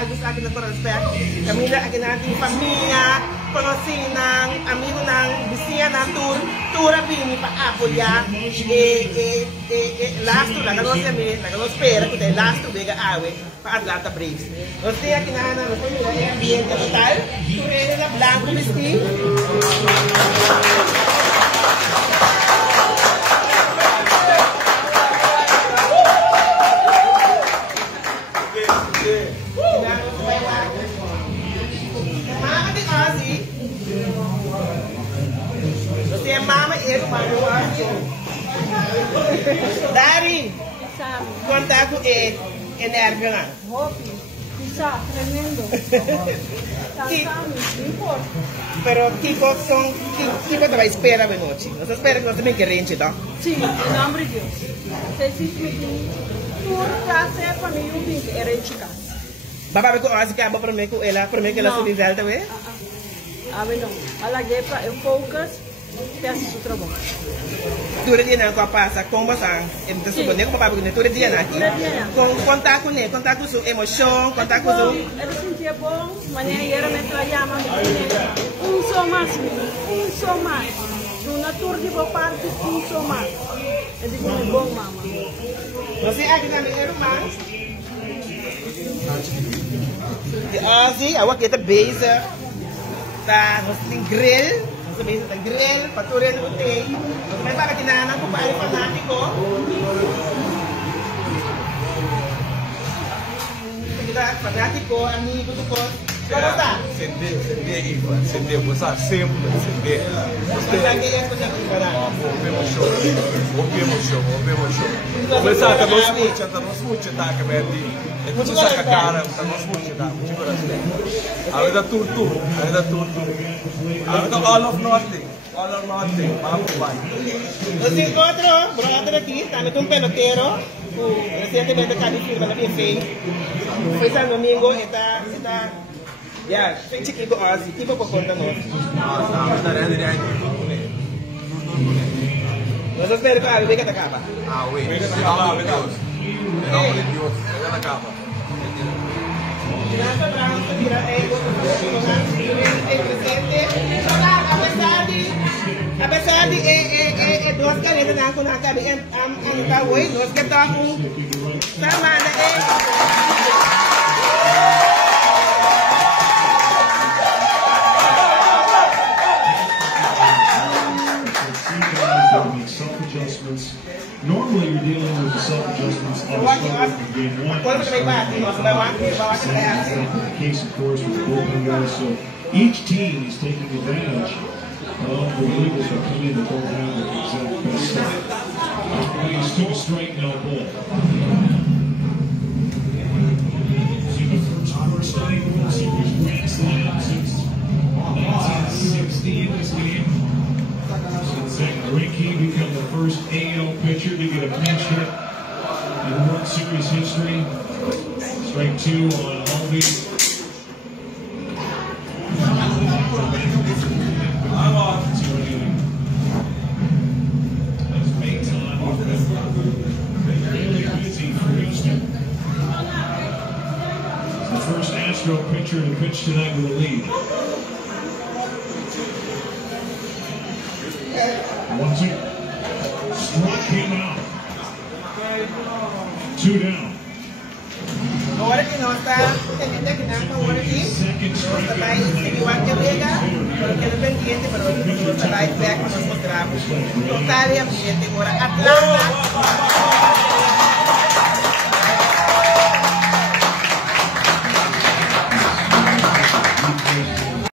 agos akin na respect. Kami na akin natin pamilya, panosinang, amigo ng bisiya ng tura bini pa apoya. Last to, naganos pera, kundi last to, bega awe, pa Atlanta Braves. O siya, kinahana ng pamilya, ambiente total, turena na blanco bisti. Mama itu baru dari kontak energi kan? Hopi, bisa tremendo. Pero tipo te espera de noche. No se espera que no se me quede ¿no? Sí, en nombre de Dios. Se siente tu casa para mí un big erenchica. Baba me conoce que aba para mí que ela se dice alta vez. A ver no, a la guerra eu focus. Peço o trabalho. Todo dia não passa com você. Então suponho que o papai porque todo dia aqui. Contar com sua emoção, contar com sua. Eu sentia bom, mas nem era me trabalhava só mais. Do natura de boa parte só mais. Eu digo é bom, mama. Você aqui na minha irmã. De Ozzy, a aqui tá base, tá, nós tem grill. Sabihin sa grill, patuloy ng utay. May para kinahanan ko pa ay fanatiko. Fanatiko, amigo ko. Kamusta? Sende, Ivan. Sende, você sempre sende. Você ganha ko sa para. Ouvimos show. Começar a nos mucho, tá, que vai dir. E quando você saca cara, tá nos mucho, tá, muito coração. Ada tudo. Ada all of nothing, mapupan. Nos encontro, brother aquí, estamos con un pelotero, recientemente está de firma la BFA. Fue San Domingo, está, ya, soy chiquito así, tipo por conta no. Nos espero que a bebé que te acaba. Ah, oui, en nombre de Dios, ella la acaba. A pesar de duas canetas na ko nakabi ang kaway nós que tá com sama na Normally, you're dealing with the self-adjustments on the start of game one. That's the case, of course, with the bullpen guys. So each team is taking advantage of the relievers who come in to don't have the exact best start. He's 2 straight, no ball. See the first starting World Series grand slam since 1960 in this game. Zach Greinke become the first AL pitcher to get a pinch hit in World Series history. Strike 2 on Harvey. That's Maton. Really busy for Houston. It's the first Astro pitcher to pitch tonight with a lead. 1-2. Struck him out. 2 down. Ahora que no está teniendo que nada con Warren, no está ahí igual que Vega, pero que no es pendiente, pero no está ahí back con los contratos. Total y ambiente. Ahora Atlanta.